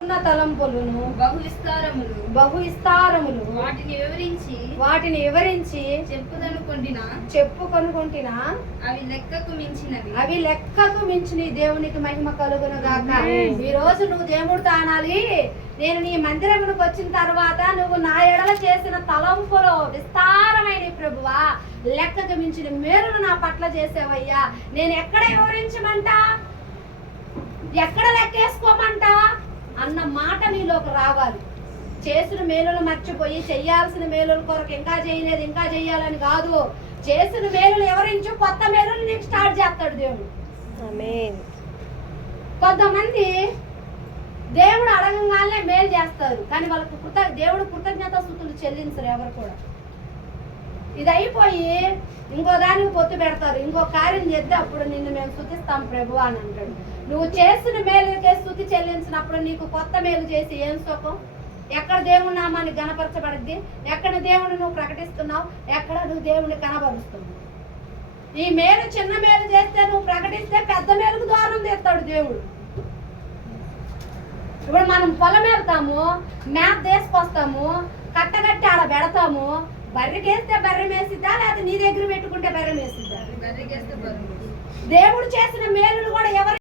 తలంపులను బహు విస్తారములు వాటిని వివరించి చెప్పుకొనుకుంటున్నా అవి లెక్కకు మించిన దేవునికి మహిమ కలుగును గాక. ఈ రోజు నువ్వు దేవుడితో అనాలి, నేను నీ మందిరమునకు వచ్చిన తర్వాత నువ్వు నా ఎడల చేసిన తలంపులు విస్తారమైన ప్రభువా, లెక్కకు మించిన మేలును నా పట్ల చేసేవయ్యా. నేను ఎక్కడ వివరించమంటా, ఎక్కడ లెక్కేసుకోమంటా అన్న మాట నీలోకి రావాలి. చేసిన మేలును మర్చిపోయి చెయ్యాల్సిన మేలుల కొరకు ఇంకా చేయలేదు ఇంకా చెయ్యాలని కాదు, చేసిన మేలులు ఎవరించు కొత్త మేలులు నీకు స్టార్ట్ చేస్తాడు దేవుడు. కొంతమంది దేవుడు అడగంగానే మేలు చేస్తారు, కానీ వాళ్ళకు దేవుడు కృతజ్ఞతాస్తుతులు చెల్లించరు ఎవరు కూడా. ఇది అయిపోయి ఇంకో దానికి పొత్తు పెడతారు, ఇంకో కార్యం చేస్తే అప్పుడు నిన్ను మేము స్తుతిస్తాం ప్రభు అని అంటాడు. నువ్వు చేసిన మేలుకే స్తుతి చెల్లించినప్పుడు నీకు కొత్త మేలు చేసి ఏం సుఖం? ఎక్కడ దేవుని నామాన్ని గణపరచబడింది? ఎక్కడ దేవుని నువ్వు ప్రకటిస్తున్నావు? ఎక్కడ నువ్వు దేవుని కనబరుస్తున్నావు? ఈ మేలు చిన్న మేలు చేస్తే నువ్వు ప్రకటిస్తే పెద్ద మేలుకు ద్వారం తీస్తాడు దేవుడు. ఇప్పుడు మనం పొలం వెళ్తాము, మేత తీసుకొస్తాము, కట్టగట్టి ఆడ పెడతాము. బర్రెకేస్తే బర్రె మేసిద్దా, లేదా నీ దగ్గర పెట్టుకుంటే బర్రె మేసిద్దా? దేవుడు చేసిన మేలులు కూడా ఎవరు